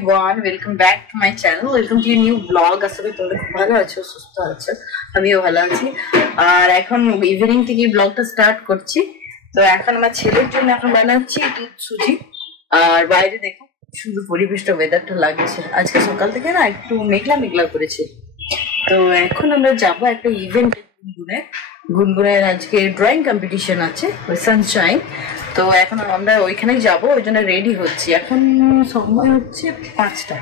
everyone, welcome back to my channel. Welcome to a new vlog. আসলে তোমরা খুব ভালো আছো, সুস্থ আছো, আমিও ভালো আছি। আর এখন ইভিনিং থেকে ব্লগটা স্টার্ট করছি। তো এখন আমার ছেলের জন্য এখন বানাচ্ছি দুধ সুজি। আর বাইরে দেখো সুন্দর পরিবেশটা, ওয়েদারটা লাগছে। আজকে সকাল থেকে না একটু মেঘলা মেঘলা করেছে। তো এখন আমরা যাবো একটা ইভেন্ট গুনগুনের আজকে ড্রয়িং কম্পিটিশন আছে, সানশাইন। তো এখন আমরা ওইখানেই যাবো, ওই জন্য রেডি হচ্ছি। এখন সময় হচ্ছে 5টা।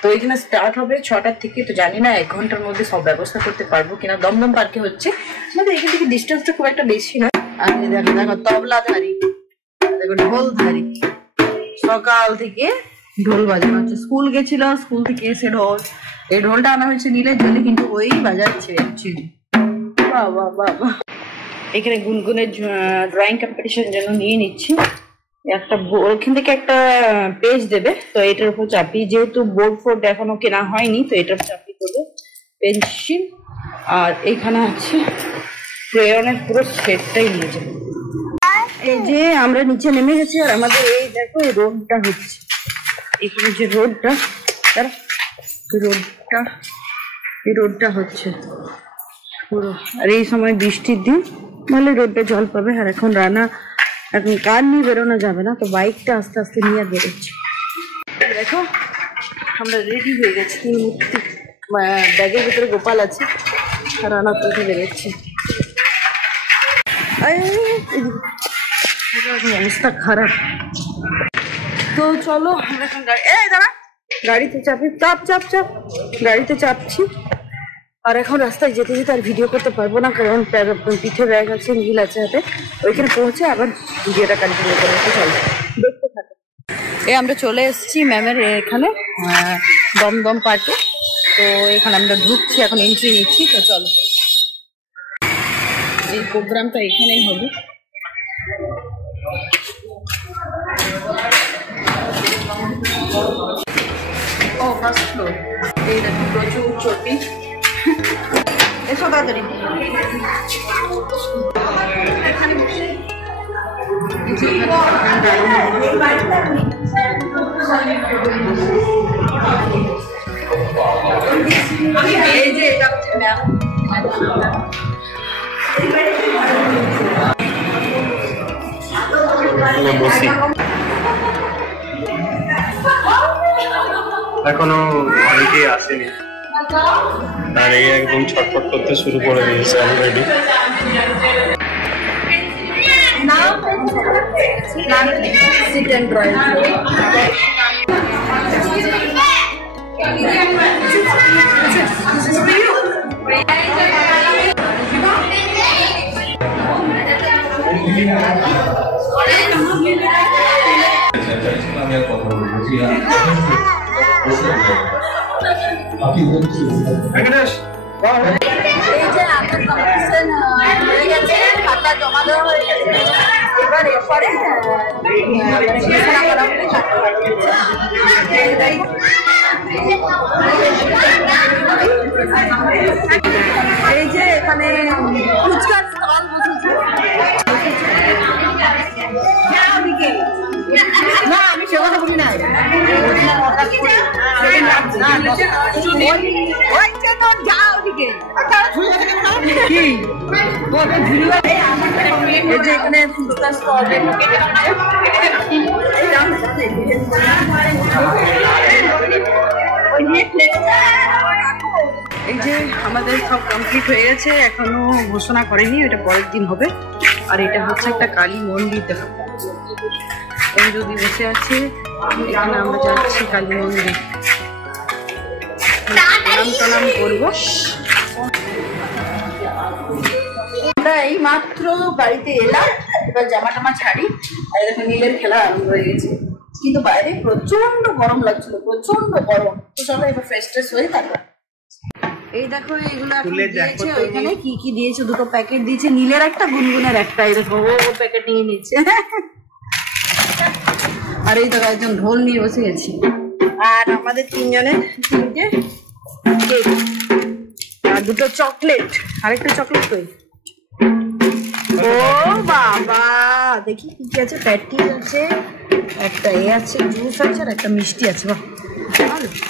তো ওইখানে স্টার্ট হবে 6টার থেকে। তো জানি না 1 ঘন্টার মধ্যে সব ব্যবস্থা করতে পারবো কিনা। দমদম পার্কে হচ্ছে, আমাদের এখান থেকে ডিস্টেন্সটা খুব একটা বেশি না। আর দেখো দেখো তবলাধারী, দেখো ঢোলধারী, সকাল থেকে ঢোল বাজানো হচ্ছে। স্কুল গেছিল, স্কুল থেকে এসে ঢোল, এই ঢোলটা আনা হয়েছে নীলের জন্য, কিন্তু ওই বাজাচ্ছে অ্যাকচুয়ালি। বাবা বাবা, এখানে গুনগুনের ড্রয়িং কম্পিটিশন জন্য নিয়ে নিচ্ছি একটা। ওখান থেকে একটা পেজ দেবে, তো এটার উপর চাপি, যেহেতু বোর্ড ফোর্ড এখনো কেনা হয়নি, তো এটার চাপি করবে পেন্সিল। আর এখানে আছে ক্রেয়নের পুরো সেটটাই নিয়ে যাবে। এই যে আমরা নিচে নেমে গেছি, আর আমাদের এই দেখো এই রোডটা হচ্ছে, এখানে যে রোডটা হচ্ছে পুরো। আর এই সময় বৃষ্টির দিন, নাহলে রোডটা জল পাবে। আর এখন এখন কার নিয়ে বেরোনো যাবে না, তো বাইকটা আস্তে আস্তে নিয়ে বেরোচ্ছে। দেখো আমরা রেডি হয়ে গেছি, মূর্তি ব্যাগের ভিতরে গোপাল আছে, রানা তুলতে বেরোচ্ছে। অবস্থা খারাপ। তো চলো আমরা এখন গাড়িতে চাপি, চাপ গাড়িতে চাপছি। আর এখন রাস্তায় যেতে যেতে আর ভিডিও করতে পারবো না, কারণ পিঠে ব্যাগ আছে, নীল আছে হাতে। ওইখানে পৌঁছে আবার ভিডিওটা কন্টিনিউ করে চলো, দেখতে থাকো। আমরা চলে এসেছি ম্যামের এখানে, দমদম পার্কে। তো এখানে আমরা ঢুকছি, এখন এন্ট্রি নিচ্ছি। তো চলো, এই প্রোগ্রামটা এখানেই হবে। ও ফার্স্ট ফ্লোর, এই দেখো প্রচুর চটি। এসো তাড়াতাড়ি। এই যে এটা হচ্ছে ম্যাম, এখনো অনেকেই আসেনি, আর এই একদম ছটফট করতে শুরু করে দিয়েছে অলরেডি। এই যে আপনার কম্পিটিশন হয়ে গেছে, খাতা জমা দেওয়া হয়ে গেছে। এবার এরপরে এই যে এখানে ফুচকার স্টল বসেছে। না আমি সে কথা বলি না, এখানে ফুচকার স্টল। এই যে আমাদের সব কমপ্লিট হয়ে গেছে, এখনো ঘোষণা করেনি, এটা পরের দিন হবে। আর এটা হচ্ছে একটা কালী মন্দির, দেখো যদি বসে আছে। এখানে আমরা যাচ্ছি কালী মন্দির, প্রণাম করবো। আমরা এই মাত্র বাড়িতে এলাম, এবার জামা টামা ছাড়ি। আর দেখো নীলের খেলা আরম্ভ হয়ে গেছে, কিন্তু বাইরে প্রচন্ড গরম লাগছিল, প্রচন্ড গরম। তো চলো এবার ফ্রেশ ট্রেশ হয়ে তারপর। এই দেখো এগুলো দিয়েছে, ওইখানে কি কি দিয়েছে, দুটো প্যাকেট দিয়েছে, নীলের একটা, গুনগুনের একটা। এই দেখো ও প্যাকেট নিয়ে নিচ্ছে। আর এই দেখো একজন ঢোল নিয়ে বসে গেছি। আর আমাদের তিনজনের 3টে কেক আর 2টো চকলেট, আরেকটা চকলেট কই। ও বাবা, দেখি কি কি আছে। প্যাটি আছে, একটা আছে, জুস আছে, আর একটা মিষ্টি আছে। বাহ, চল।